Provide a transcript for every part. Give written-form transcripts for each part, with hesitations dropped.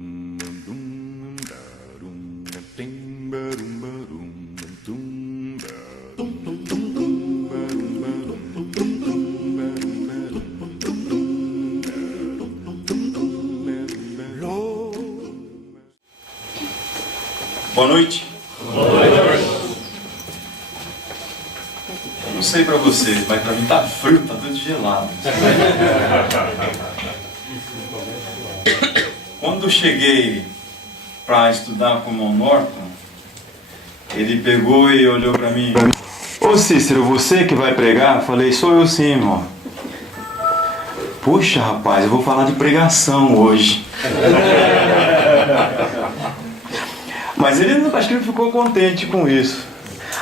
Boa noite. Eu não sei pra vocês, mas pra mim tá frio, tá tudo gelado. Quando cheguei para estudar com o Mon Norton, ele pegou e olhou para mim. Ô Cícero, você que vai pregar? Eu falei, sou eu sim, irmão. Puxa, rapaz, eu vou falar de pregação hoje. Mas ele, acho que ele ficou contente com isso.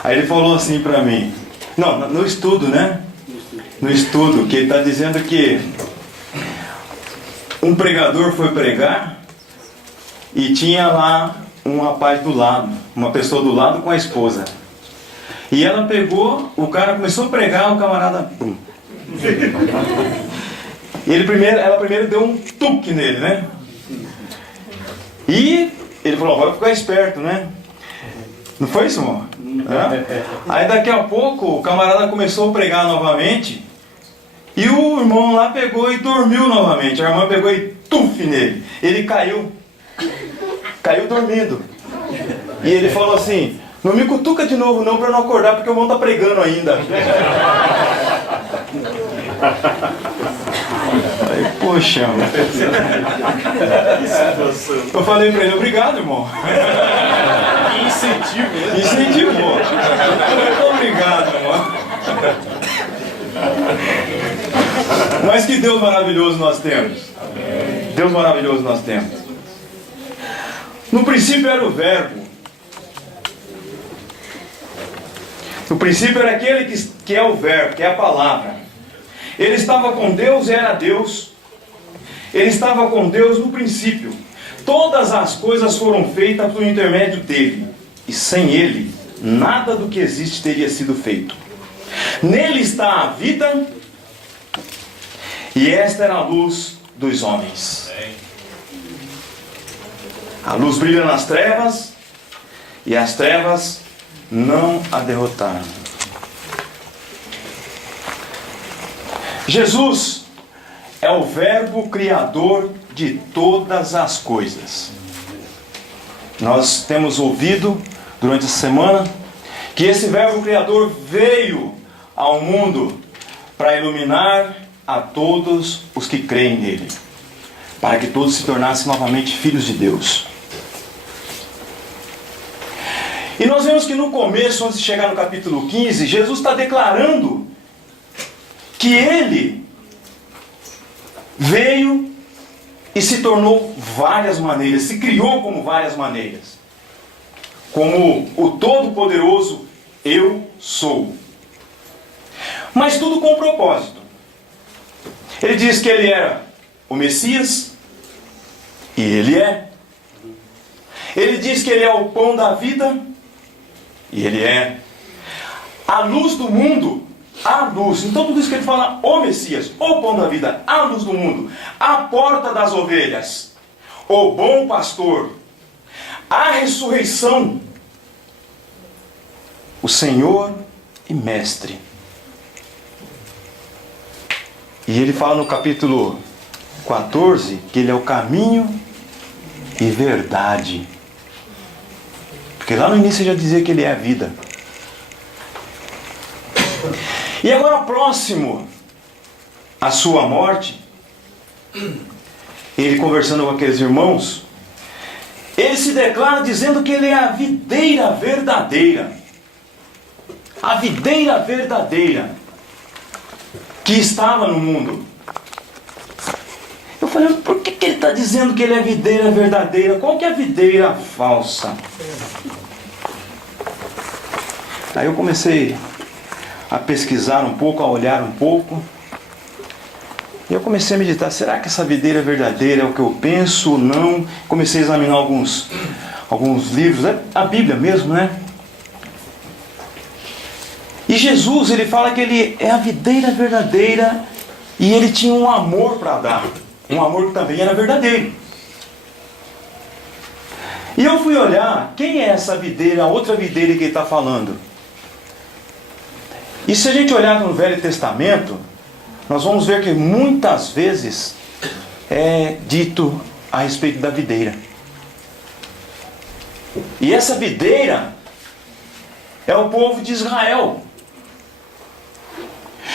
Aí ele falou assim para mim, não, no estudo, né? No estudo, que ele está dizendo que um pregador foi pregar e tinha lá um rapaz do lado, uma pessoa do lado com a esposa. E ela pegou, o cara começou a pregar, o camarada... ela primeiro deu um tuque nele, né? E ele falou, vai ficar esperto, né? Não foi isso, irmão? Aí daqui a pouco o camarada começou a pregar novamente e o irmão lá pegou e dormiu novamente. A irmã pegou e tuf nele. Ele caiu dormindo. E ele falou assim, não me cutuca de novo não para não acordar, porque o irmão está pregando ainda. Aí, poxa, eu falei para ele, obrigado, irmão. Incentivo, irmão. Muito obrigado, irmão. Mas que Deus maravilhoso nós temos. Deus maravilhoso nós temos. No princípio era o verbo. No princípio era aquele que é o verbo, que é a palavra. Ele estava com Deus e era Deus. Ele estava com Deus no princípio. Todas as coisas foram feitas por intermédio dele. E sem ele, nada do que existe teria sido feito. Nele está a vida, e esta era a luz dos homens. A luz brilha nas trevas, e as trevas não a derrotaram. Jesus é o verbo criador de todas as coisas. Nós temos ouvido durante essa semana que esse verbo criador veio ao mundo para iluminar a todos os que creem nele, para que todos se tornassem novamente filhos de Deus. E nós vemos que no começo, antes de chegar no capítulo 15, Jesus está declarando que ele veio e se tornou várias maneiras, se criou como várias maneiras. Como o Todo-Poderoso, eu sou. Mas tudo com propósito. Ele diz que ele era o Messias, e ele é. Ele diz que ele é o pão da vida, e ele é. A luz do mundo, a luz. Então tudo isso que ele fala, o Messias, o pão da vida, a luz do mundo, a porta das ovelhas, o bom pastor, a ressurreição, o Senhor e Mestre. E ele fala no capítulo 14 que ele é o caminho e verdade. Porque lá no início ele já dizia que ele é a vida. E agora próximo à sua morte, ele conversando com aqueles irmãos, ele se declara dizendo que ele é a videira verdadeira. A videira verdadeira que estava no mundo. Eu falei, por que ele está dizendo que ele é a videira verdadeira? Qual que é a videira falsa? Aí eu comecei a pesquisar um pouco, a olhar um pouco. E eu comecei a meditar, será que essa videira verdadeira é o que eu penso ou não? Comecei a examinar alguns livros, a Bíblia mesmo, né? E Jesus, ele fala que ele é a videira verdadeira e ele tinha um amor para dar. Um amor que também era verdadeiro. E eu fui olhar quem é essa videira, a outra videira que ele está falando. E se a gente olhar no Velho Testamento, nós vamos ver que muitas vezes é dito a respeito da videira. E essa videira é o povo de Israel.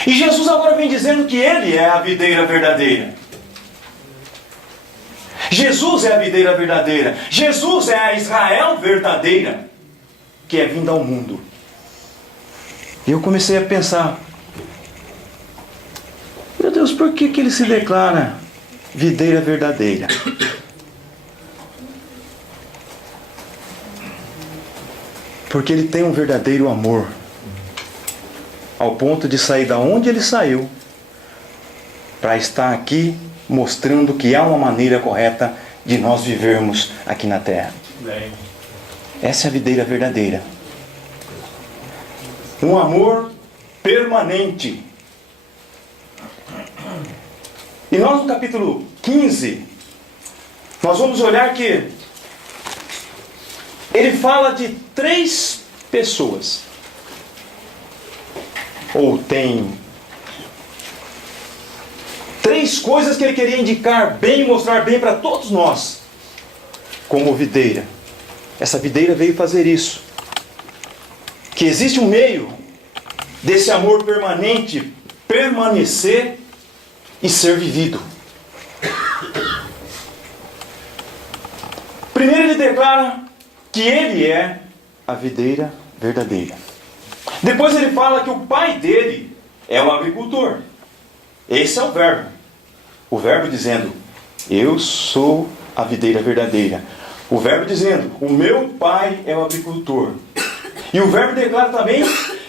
E Jesus agora vem dizendo que Ele é a videira verdadeira. Jesus é a videira verdadeira. Jesus é a Israel verdadeira que é vinda ao mundo. E eu comecei a pensar, meu Deus, por que Ele se declara videira verdadeira? Porque Ele tem um verdadeiro amor, ao ponto de sair da onde Ele saiu, para estar aqui mostrando que há uma maneira correta de nós vivermos aqui na terra. Essa é a videira verdadeira. Um amor permanente. E nós no capítulo 15, nós vamos olhar que ele fala de 3 pessoas. Ou tem 3 coisas que ele queria indicar bem e mostrar bem para todos nós. Como videira. Essa videira veio fazer isso. Que existe um meio desse amor permanente permanecer e ser vivido. Primeiro ele declara que ele é a videira verdadeira. Depois ele fala que o pai dele é um agricultor. Esse é o verbo. O verbo dizendo, eu sou a videira verdadeira. O verbo dizendo, o meu pai é o agricultor. E o verbo declara também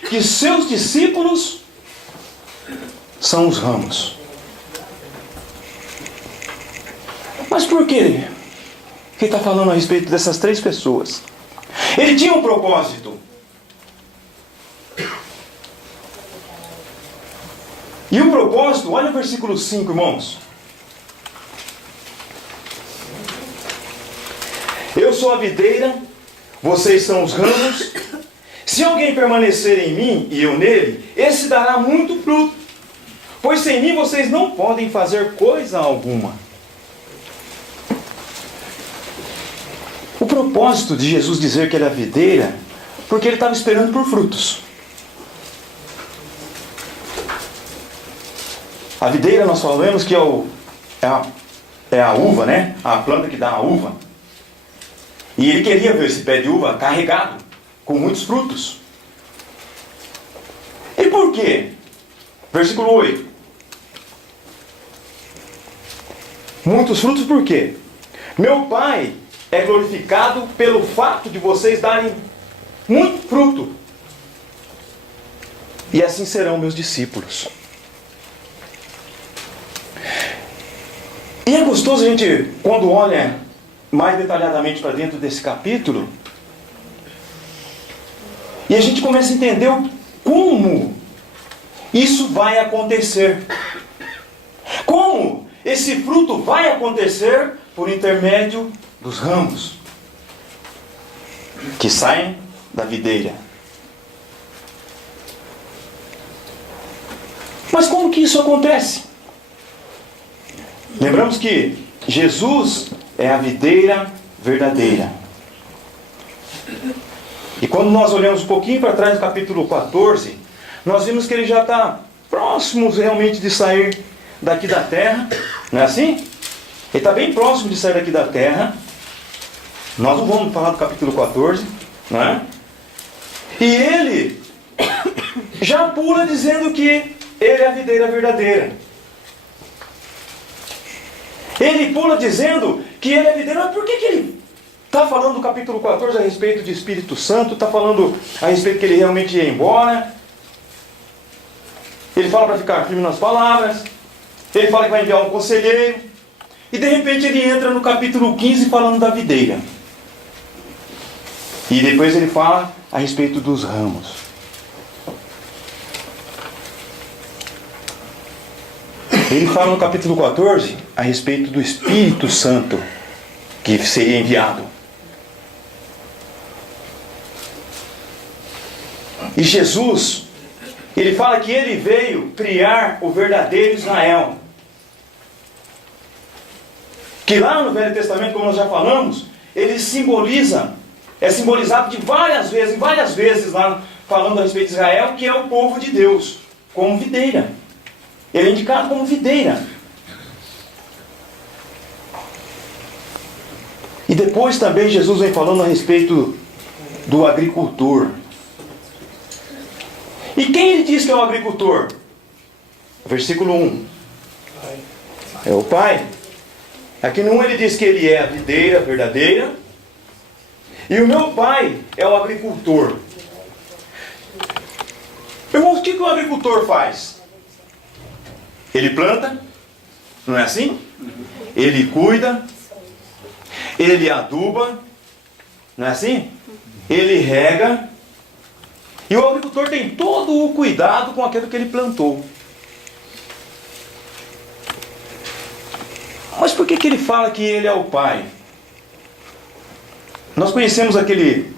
que seus discípulos são os ramos. Mas por quê? Que ele está falando a respeito dessas 3 pessoas? Ele tinha um propósito. E o propósito, olha o versículo 5, irmãos. Eu sou a videira, vocês são os ramos. Se alguém permanecer em mim e eu nele, esse dará muito fruto. Pois sem mim vocês não podem fazer coisa alguma. O propósito de Jesus dizer que ele é a videira, porque ele estava esperando por frutos. A videira nós falamos que é a uva, né? A planta que dá a uva. E ele queria ver esse pé de uva carregado, com muitos frutos. E por quê? Versículo 8. Muitos frutos por quê? Meu Pai é glorificado pelo fato de vocês darem muito fruto. E assim serão meus discípulos. E é gostoso a gente, quando olha mais detalhadamente para dentro desse capítulo, e a gente começa a entender como isso vai acontecer. Como esse fruto vai acontecer por intermédio dos ramos que saem da videira. Mas como que isso acontece? Lembramos que Jesus é a videira verdadeira. E quando nós olhamos um pouquinho para trás do capítulo 14, nós vimos que ele já está próximo realmente de sair daqui da terra. Não é assim? Ele está bem próximo de sair daqui da terra. Nós não vamos falar do capítulo 14, não é? E ele já pula dizendo que ele é a videira verdadeira. Ele pula dizendo que ele é a videira. Mas por que ele está falando do capítulo 14 a respeito de Espírito Santo? Está falando a respeito que ele realmente ia embora? Ele fala para ficar firme nas palavras. Ele fala que vai enviar um conselheiro. E de repente ele entra no capítulo 15 falando da videira. E depois ele fala a respeito dos ramos. Ele fala no capítulo 14 a respeito do Espírito Santo que seria enviado. E Jesus, ele fala que ele veio criar o verdadeiro Israel. Que lá no Velho Testamento, como nós já falamos, ele simboliza, é simbolizado de várias vezes lá falando a respeito de Israel, que é o povo de Deus, como videira. Ele é indicado como videira. E depois também Jesus vem falando a respeito do agricultor. E quem ele diz que é o agricultor? Versículo 1. É o Pai. Aqui no 1 ele diz que ele é a videira verdadeira. E o meu Pai é o agricultor. Irmãos, o que o agricultor faz? Ele planta, não é assim? Ele cuida, ele aduba, não é assim? Ele rega. E o agricultor tem todo o cuidado com aquilo que ele plantou. Mas por que ele fala que ele é o Pai? Nós conhecemos aquele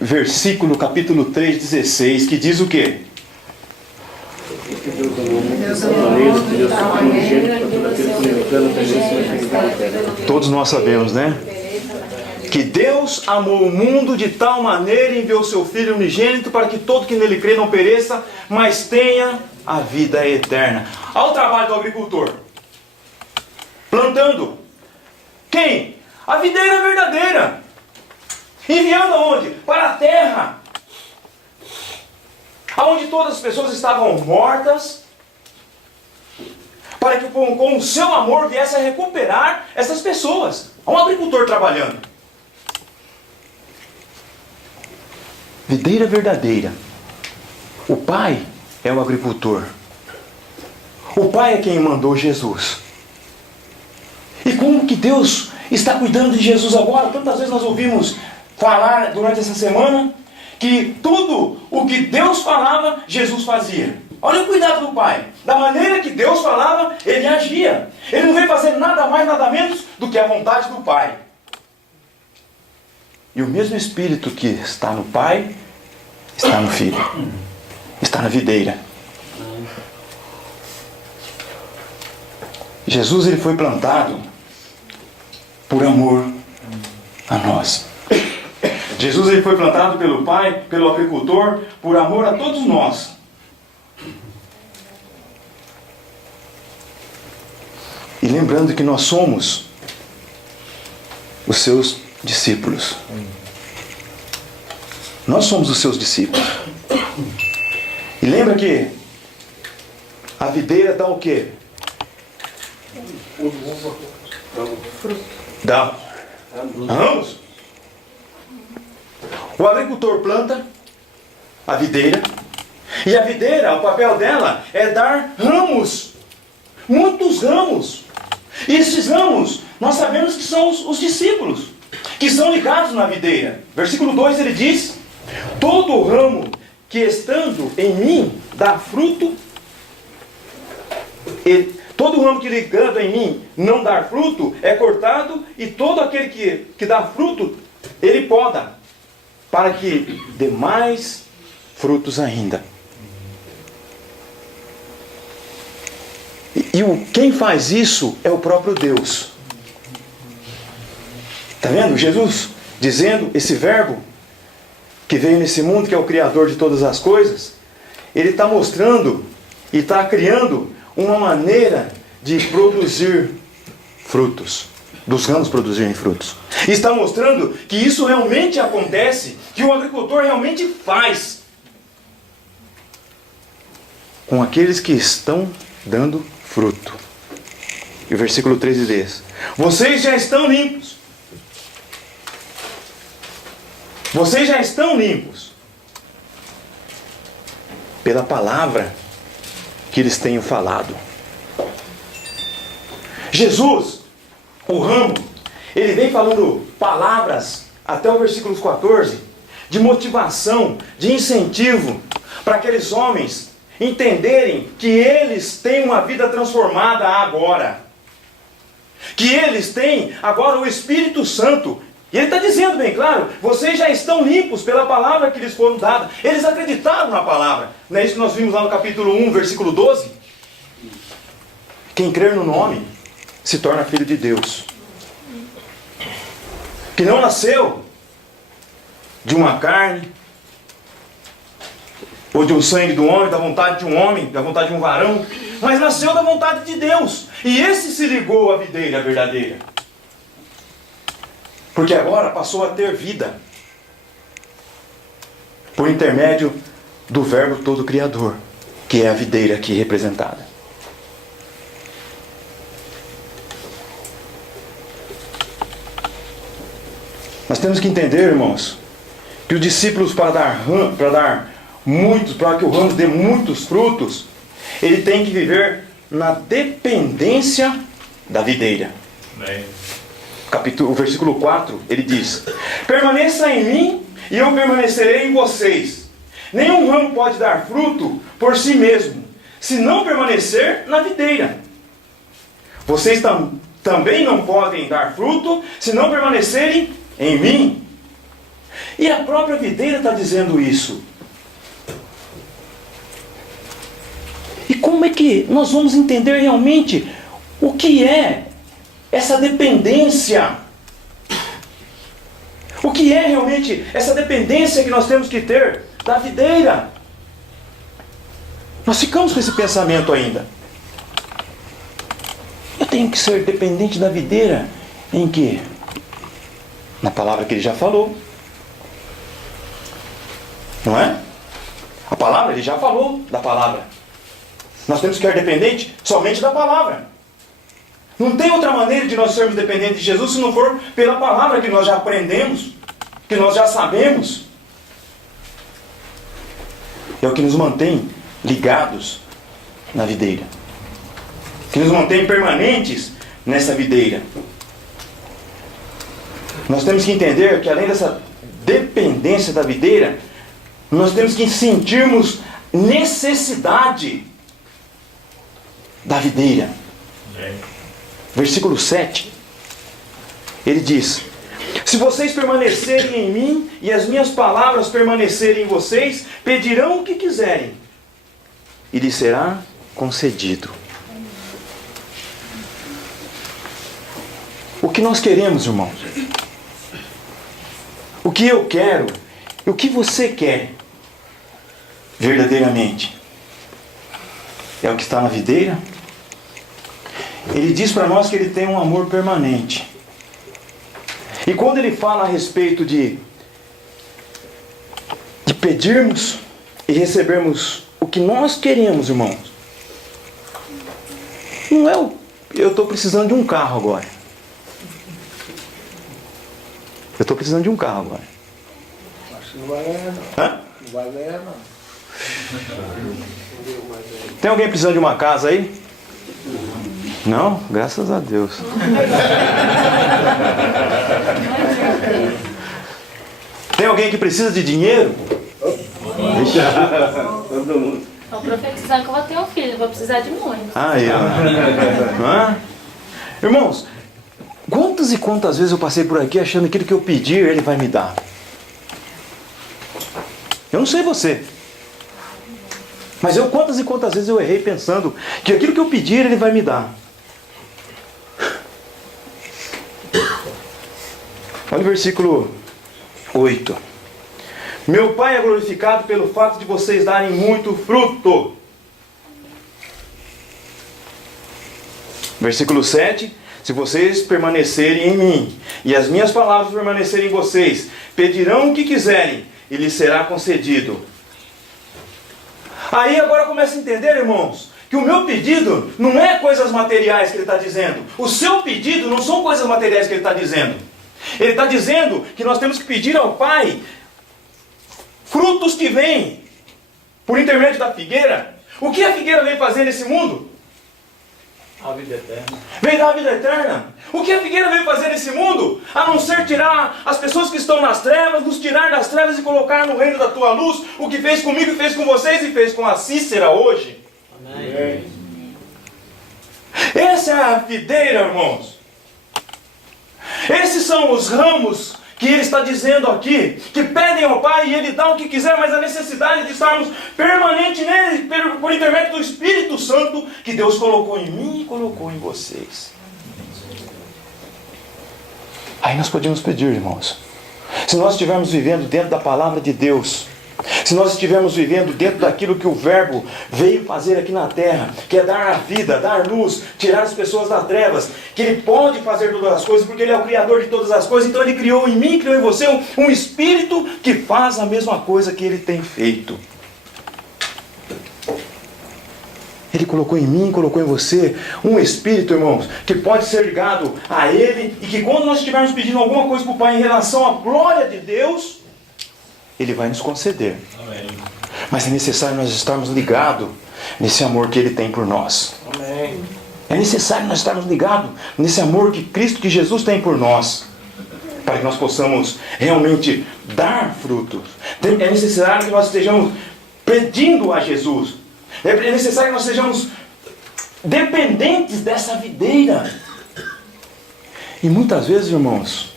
versículo, capítulo 3, 16, que diz o quê? Todos nós sabemos, né? Que Deus amou o mundo de tal maneira e enviou seu Filho unigênito para que todo que nele crê não pereça, mas tenha a vida eterna. Olha o trabalho do agricultor. Plantando. Quem? A videira verdadeira. Enviando aonde? Para a terra. Aonde todas as pessoas estavam mortas. Para que com o seu amor viesse a recuperar essas pessoas. Há um agricultor trabalhando. Videira verdadeira. O Pai é o agricultor. O Pai é quem mandou Jesus. E como que Deus está cuidando de Jesus agora? Tantas vezes nós ouvimos falar durante essa semana que tudo o que Deus falava, Jesus fazia. Olha o cuidado do Pai. Da maneira que Deus falava, Ele agia. Ele não veio fazer nada mais, nada menos do que a vontade do Pai. E o mesmo Espírito que está no Pai, está no Filho. Está na videira. Jesus, ele foi plantado por amor a nós. Jesus, ele foi plantado pelo Pai, pelo agricultor, por amor a todos nós. E lembrando que nós somos os seus discípulos. Nós somos os seus discípulos. E lembra que a videira dá o quê? Dá ramos. O agricultor planta a videira. E a videira, o papel dela é dar ramos. Muitos ramos. E esses ramos, nós sabemos que são os discípulos, que são ligados na videira. Versículo 2 ele diz: todo ramo que estando em mim dá fruto, todo ramo que ligando em mim não dá fruto é cortado, e todo aquele que dá fruto, ele poda, para que dê mais frutos ainda. Quem faz isso é o próprio Deus. Está vendo? Jesus dizendo, esse verbo que veio nesse mundo, que é o Criador de todas as coisas, ele está mostrando e está criando uma maneira de produzir frutos, dos ramos produzirem frutos. E está mostrando que isso realmente acontece, que o agricultor realmente faz com aqueles que estão dando fruto. E o versículo 13 diz: vocês já estão limpos. Vocês já estão limpos pela palavra que eles tenham falado. Jesus, o ramo, ele vem falando palavras até o versículo 14 de motivação, de incentivo para aqueles homens entenderem que eles têm uma vida transformada agora. Que eles têm agora o Espírito Santo E ele está dizendo bem claro, vocês já estão limpos pela palavra que lhes foram dada. Eles acreditaram na palavra. Não é isso que nós vimos lá no capítulo 1, versículo 12? Quem crer no nome se torna filho de Deus. Que não nasceu de uma carne, ou de um sangue do homem, da vontade de um homem, da vontade de um varão, mas nasceu da vontade de Deus. E esse se ligou à videira verdadeira. Porque agora passou a ter vida. Por intermédio do Verbo todo Criador, que é a videira aqui representada. Nós temos que entender, irmãos, que os discípulos, para que o ramo dê muitos frutos, ele tem que viver na dependência da videira. O versículo 4, ele diz: permaneça em mim e eu permanecerei em vocês. Nenhum ramo pode dar fruto por si mesmo, se não permanecer na videira. Vocês também não podem dar fruto, se não permanecerem em mim. E a própria videira está dizendo isso. E como é que nós vamos entender realmente o que é essa dependência? O que é realmente essa dependência que nós temos que ter da videira? Nós ficamos com esse pensamento ainda. Eu tenho que ser dependente da videira em quê? Na palavra que ele já falou. Não é? A palavra, ele já falou da palavra. Nós temos que ser dependente somente da palavra. Não tem outra maneira de nós sermos dependentes de Jesus se não for pela palavra que nós já aprendemos, que nós já sabemos. É o que nos mantém ligados na videira, que nos mantém permanentes nessa videira. Nós temos que entender que além dessa dependência da videira, nós temos que sentirmos necessidade da videira. Versículo 7, ele diz: se vocês permanecerem em mim e as minhas palavras permanecerem em vocês, pedirão o que quiserem e lhes será concedido. O que nós queremos, irmãos? O que eu quero? E o que você quer? Verdadeiramente? É o que está na videira? Ele diz para nós que ele tem um amor permanente. E quando ele fala a respeito de pedirmos e recebermos o que nós queremos, irmãos, não é eu estou precisando de um carro agora. Eu estou precisando de um carro agora. Acho que não vai ganhar, não. Hã? Não vai ganhar, não. Tem alguém precisando de uma casa aí? Não? Graças a Deus. Tem alguém que precisa de dinheiro? Todo mundo. Estou profetizando que eu vou ter um filho, vou precisar de muito. Aí, ó. Irmãos, quantas e quantas vezes eu passei por aqui achando que aquilo que eu pedir, ele vai me dar? Eu não sei você. Mas quantas e quantas vezes eu errei pensando que aquilo que eu pedir, ele vai me dar. Olha o versículo 8. Meu Pai é glorificado pelo fato de vocês darem muito fruto. Versículo 7. Se vocês permanecerem em mim e as minhas palavras permanecerem em vocês, pedirão o que quiserem e lhes será concedido. Aí agora começa a entender, irmãos, que o meu pedido não é coisas materiais que ele está dizendo. O seu pedido não são coisas materiais que ele está dizendo. Ele está dizendo que nós temos que pedir ao Pai frutos que vêm por intermédio da figueira. O que a figueira vem fazer nesse mundo? A vida eterna. Vem dar a vida eterna. O que a figueira veio fazer nesse mundo? A não ser tirar as pessoas que estão nas trevas, nos tirar das trevas e colocar no reino da tua luz. O que fez comigo e fez com vocês e fez com a Cícera hoje. Amém. Essa é a videira, irmãos. Esses são os ramos que ele está dizendo aqui, que pedem ao Pai e ele dá o que quiser, mas a necessidade de estarmos permanente nele, por intermédio do Espírito Santo, que Deus colocou em mim e colocou em vocês. Aí nós podemos pedir, irmãos, se nós estivermos vivendo dentro da palavra de Deus, se nós estivermos vivendo dentro daquilo que o Verbo veio fazer aqui na terra, que é dar a vida, dar luz, tirar as pessoas das trevas, que Ele pode fazer todas as coisas, porque Ele é o Criador de todas as coisas, então Ele criou em mim, criou em você um Espírito que faz a mesma coisa que Ele tem feito. Ele colocou em mim, colocou em você um Espírito, irmãos, que pode ser ligado a Ele, e que quando nós estivermos pedindo alguma coisa para o Pai em relação à glória de Deus, Ele vai nos conceder. Amém. Mas é necessário nós estarmos ligados nesse amor que Ele tem por nós. Amém. É necessário nós estarmos ligados nesse amor que Cristo, que Jesus tem por nós, para que nós possamos realmente dar frutos. É necessário que nós estejamos pedindo a Jesus. É necessário que nós sejamos dependentes dessa videira. E muitas vezes, irmãos,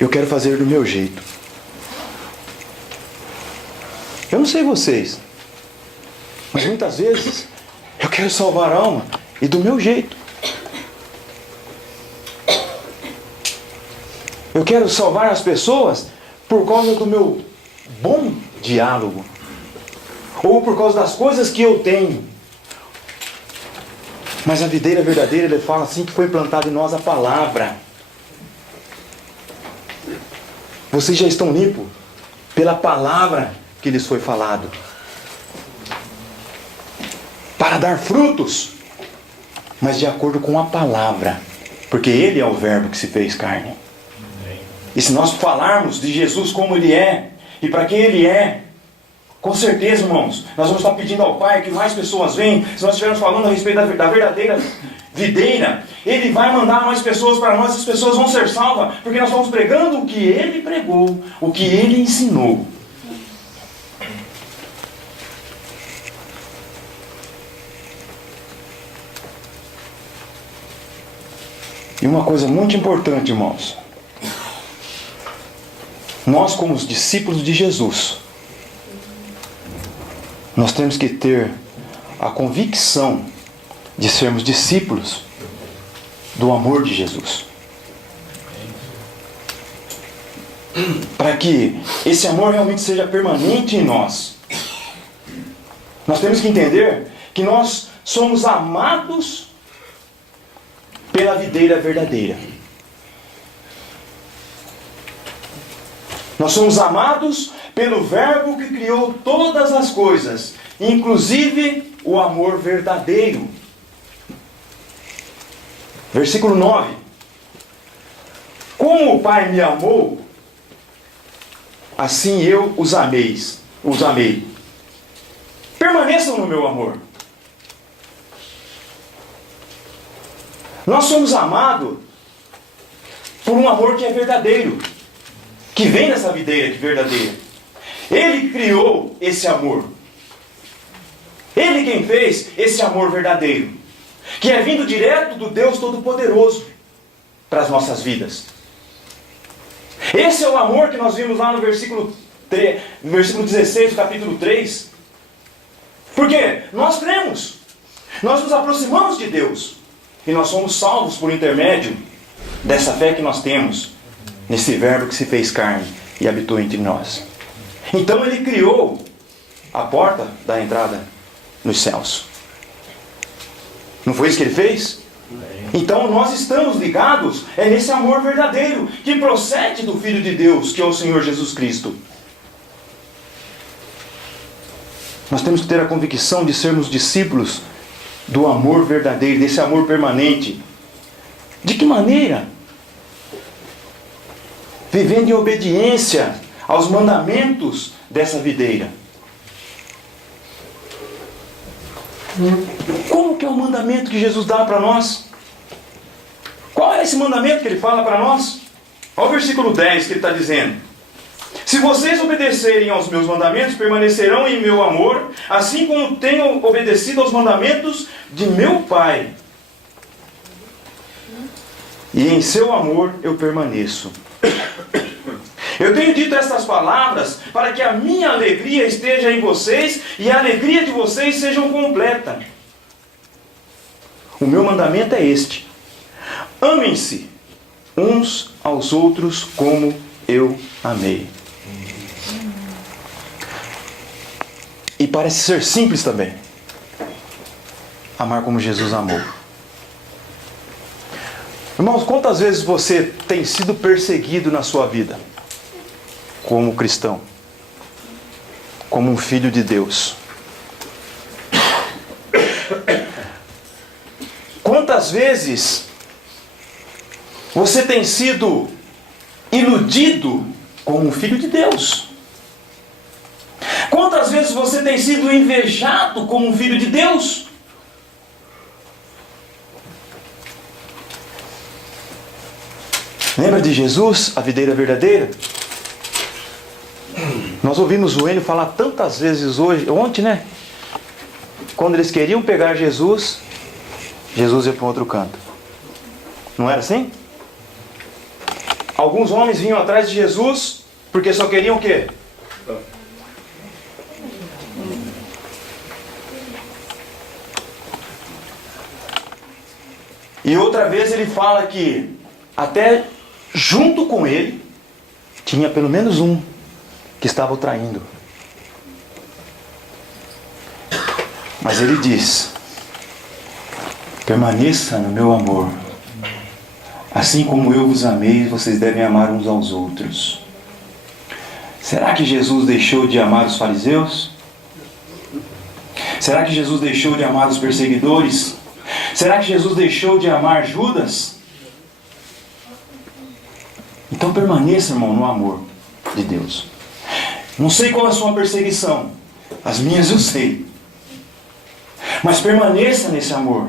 eu quero fazer do meu jeito. Eu não sei vocês, mas muitas vezes eu quero salvar a alma e do meu jeito. Eu quero salvar as pessoas por causa do meu bom diálogo, ou por causa das coisas que eu tenho. Mas a videira verdadeira, ele fala assim, que foi plantada em nós a palavra. Vocês já estão limpos pela palavra que lhes foi falado, para dar frutos, mas de acordo com a palavra, porque Ele é o Verbo que se fez carne. E se nós falarmos de Jesus como Ele é, e para quem Ele é, com certeza, irmãos, nós vamos estar pedindo ao Pai que mais pessoas venham. Se nós estivermos falando a respeito da verdadeira videira, Ele vai mandar mais pessoas para nós, as pessoas vão ser salvas, porque nós estamos pregando o que Ele pregou, o que Ele ensinou. E uma coisa muito importante, irmãos, nós como os discípulos de Jesus, nós temos que ter a convicção de sermos discípulos do amor de Jesus. Para que esse amor realmente seja permanente em nós, nós temos que entender que nós somos amados pela videira verdadeira. Nós somos amados pelo Verbo que criou todas as coisas, inclusive o amor verdadeiro. Versículo 9. Como o Pai me amou, assim eu os amei. Permaneçam no meu amor. Nós somos amados por um amor que é verdadeiro, que vem dessa videira que é verdadeira. Ele criou esse amor. Ele quem fez esse amor verdadeiro, que é vindo direto do Deus Todo-Poderoso para as nossas vidas. Esse é o amor que nós vimos lá no versículo 16 do capítulo 3. Porque nós cremos, nós nos aproximamos de Deus, e nós somos salvos por intermédio dessa fé que nós temos nesse Verbo que se fez carne e habitou entre nós. Então Ele criou a porta da entrada nos céus. Não foi isso que Ele fez? Então nós estamos ligados nesse amor verdadeiro que procede do Filho de Deus, que é o Senhor Jesus Cristo. Nós temos que ter a convicção de sermos discípulos do amor verdadeiro, desse amor permanente. De que maneira? Vivendo em obediência aos mandamentos dessa videira. Como que é o mandamento que Jesus dá para nós? Qual é esse mandamento que Ele fala para nós? Olha o versículo 10 que Ele está dizendo. Se vocês obedecerem aos meus mandamentos, permanecerão em meu amor, assim como tenho obedecido aos mandamentos de meu Pai. e em seu amor eu permaneço. Eu tenho dito estas palavras para que a minha alegria esteja em vocês e a alegria de vocês seja completa. O meu mandamento é este: amem-se uns aos outros como eu amei. E parece ser simples também. Amar como Jesus amou. Irmãos, quantas vezes você tem sido perseguido na sua vida? Como cristão. Como um filho de Deus. Quantas vezes você tem sido iludido como um filho de Deus? Quantas vezes você tem sido invejado como um filho de Deus? Lembra de Jesus, a videira verdadeira? Nós ouvimos o Enio falar tantas vezes ontem, né? Quando eles queriam pegar Jesus, Jesus ia para um outro canto. Não era assim? Alguns homens vinham atrás de Jesus porque só queriam o quê? E outra vez ele fala que até junto com ele tinha pelo menos um que estava o traindo. Mas ele diz: permaneça no meu amor. Assim como eu vos amei, vocês devem amar uns aos outros. Será que Jesus deixou de amar os fariseus? Será que Jesus deixou de amar os perseguidores? Será que Jesus deixou de amar Judas? Então permaneça, irmão, no amor de Deus. Não sei qual é a sua perseguição. As minhas eu sei. Mas permaneça nesse amor.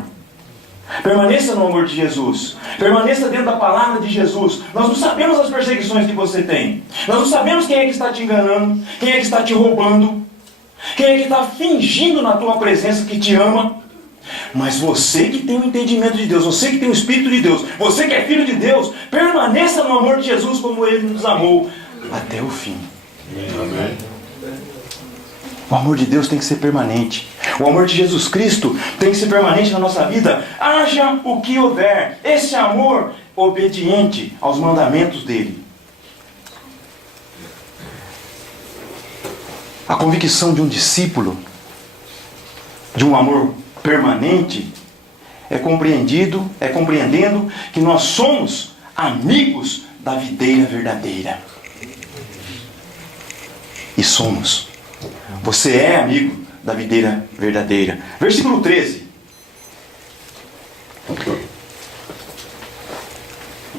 Permaneça no amor de Jesus. Permaneça dentro da palavra de Jesus. Nós não sabemos as perseguições que você tem. Nós não sabemos quem é que está te enganando, quem é que está te roubando, quem é que está fingindo na tua presença que te ama. Mas você que tem o entendimento de Deus, você que tem o Espírito de Deus, você que é filho de Deus, permaneça no amor de Jesus como Ele nos amou até o fim. Amém. O amor de Deus tem que ser permanente. O amor de Jesus Cristo tem que ser permanente na nossa vida. Haja o que houver. Esse amor obediente aos mandamentos dele. A convicção de um discípulo, de um amor permanente, é compreendendo que nós somos amigos da videira verdadeira. E somos. Você é amigo da videira verdadeira. Versículo 13.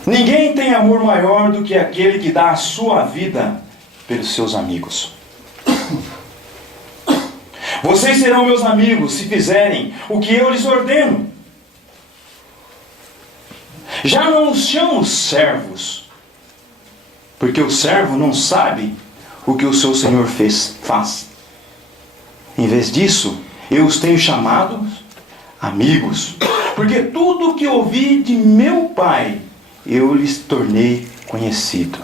Ninguém tem amor maior do que aquele que dá a sua vida pelos seus amigos. Vocês serão meus amigos se fizerem o que eu lhes ordeno. Já não os chamo servos, porque o servo não sabe o que o seu Senhor faz. Em vez disso, eu os tenho chamado amigos, porque tudo o que ouvi de meu Pai, eu lhes tornei conhecido.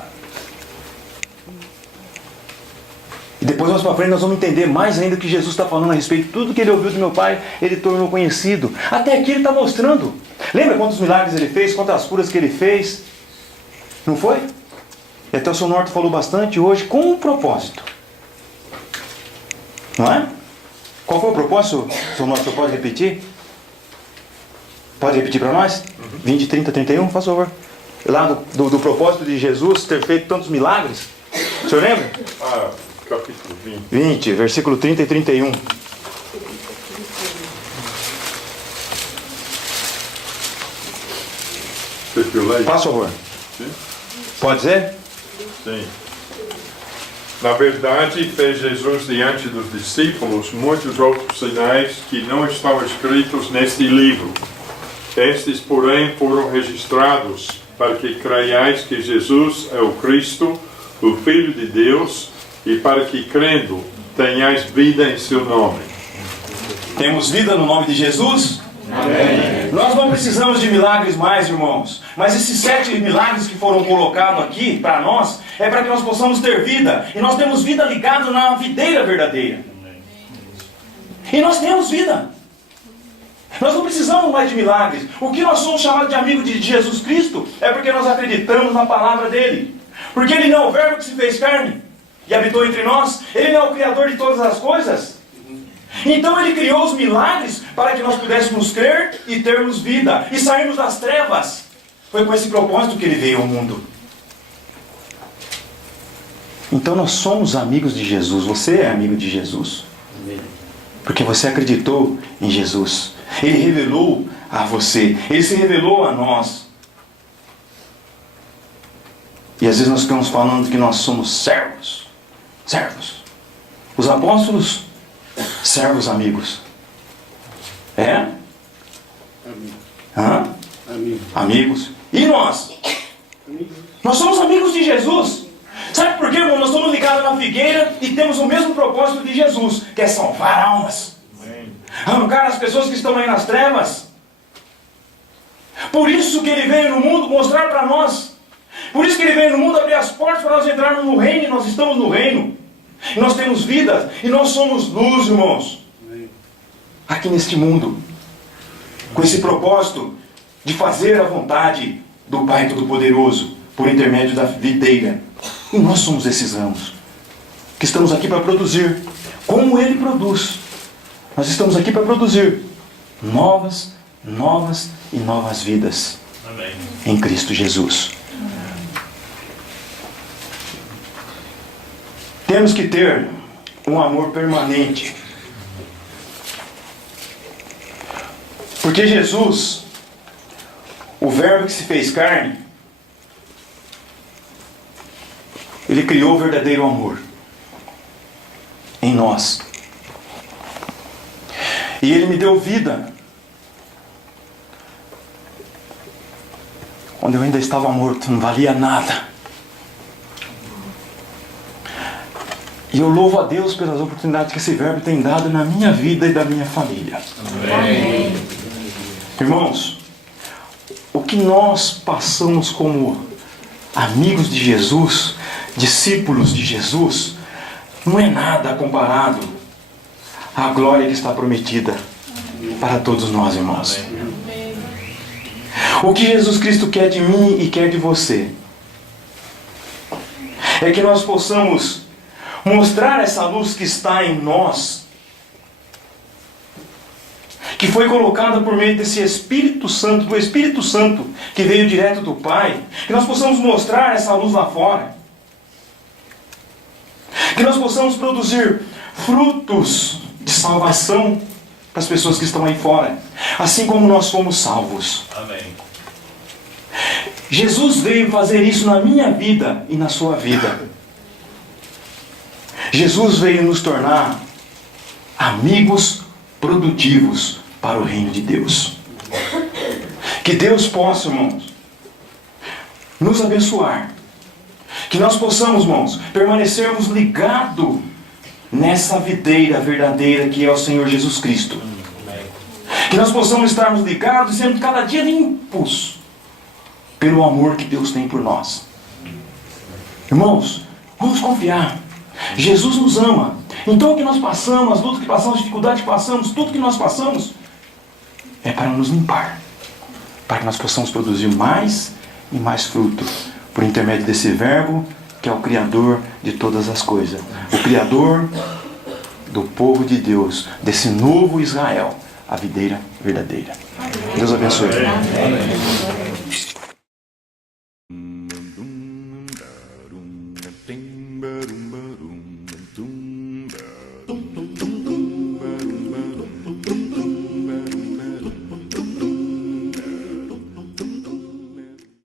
E depois mais para frente nós vamos entender mais ainda o que Jesus está falando a respeito de tudo que ele ouviu do meu Pai, ele tornou conhecido. Até aqui ele está mostrando. Lembra quantos milagres ele fez, quantas curas que ele fez? Não foi? E até o Sr. Norton falou bastante hoje com um propósito. Não é? Qual foi o propósito, Sr. Norton? Você pode repetir? Pode repetir para nós? 20, 30, 31, por favor. Lá do propósito de Jesus ter feito tantos milagres. O senhor lembra? Capítulo 20. 20, versículo 30 e 31. Faz favor. Sim. Pode dizer? Sim. Na verdade, fez Jesus diante dos discípulos muitos outros sinais que não estavam escritos neste livro. Estes, porém, foram registrados para que creiais que Jesus é o Cristo, o Filho de Deus, e para que, crendo, tenhais vida em seu nome. Temos vida no nome de Jesus? Amém. Nós não precisamos de milagres mais, irmãos. Mas esses 7 milagres que foram colocados aqui para nós, é para que nós possamos ter vida. E nós temos vida ligada na videira verdadeira. E nós temos vida. Nós não precisamos mais de milagres. O que nós somos chamados de amigos de Jesus Cristo é porque nós acreditamos na palavra dele. Porque ele não é o verbo que se fez carne e habitou entre nós. Ele não é o criador de todas as coisas. Então ele criou os milagres para que nós pudéssemos crer e termos vida e sairmos das trevas. Foi com esse propósito que ele veio ao mundo. Então nós somos amigos de Jesus. Você é amigo de Jesus. Porque você acreditou em Jesus. Ele revelou a você. Ele se revelou a nós. E às vezes nós ficamos falando que nós somos servos. Servos. Os apóstolos, servos amigos. É? Hã? Amigos. E nós? Nós somos amigos de Jesus. Sabe por quê, irmão? Nós estamos ligados na figueira e temos o mesmo propósito de Jesus, que é salvar almas. Arrancar as pessoas que estão aí nas trevas. Por isso que ele veio no mundo mostrar para nós. Por isso que ele veio no mundo abrir as portas para nós entrarmos no reino. E nós estamos no reino. E nós temos vida. E nós somos luz, irmãos. Aqui neste mundo. Com esse propósito de fazer a vontade do Pai Todo-Poderoso. Por intermédio da videira. E nós somos esses ramos. Que estamos aqui para produzir. Como ele produz. Nós estamos aqui para produzir novas e novas vidas. Amém. Em Cristo Jesus. Temos que ter um amor permanente. Porque Jesus, o verbo que se fez carne, ele criou o verdadeiro amor em nós. E ele me deu vida quando eu ainda estava morto, não valia nada. E eu louvo a Deus pelas oportunidades que esse verbo tem dado na minha vida e da minha família. Amém. Irmãos, o que nós passamos como amigos de Jesus, discípulos de Jesus, não é nada comparado à glória que está prometida para todos nós, irmãos. O que Jesus Cristo quer de mim e quer de você é que nós possamos mostrar essa luz que está em nós, que foi colocada por meio desse Espírito Santo, do Espírito Santo que veio direto do Pai, que nós possamos mostrar essa luz lá fora, que nós possamos produzir frutos de salvação para as pessoas que estão aí fora, assim como nós fomos salvos. Amém. Jesus veio fazer isso na minha vida e na sua vida. Jesus veio nos tornar amigos produtivos para o reino de Deus. Que Deus possa, irmãos, nos abençoar. Que nós possamos, irmãos, permanecermos ligados nessa videira verdadeira que é o Senhor Jesus Cristo. Que nós possamos estarmos ligados e sendo cada dia limpos pelo amor que Deus tem por nós. Irmãos, vamos confiar. Jesus nos ama. Então o que nós passamos, as lutas que passamos, as dificuldades que passamos, tudo que nós passamos é para nos limpar, para que nós possamos produzir mais e mais fruto por intermédio desse verbo que é o Criador de todas as coisas, o Criador do povo de Deus, desse novo Israel, a videira verdadeira. Deus abençoe. Amém.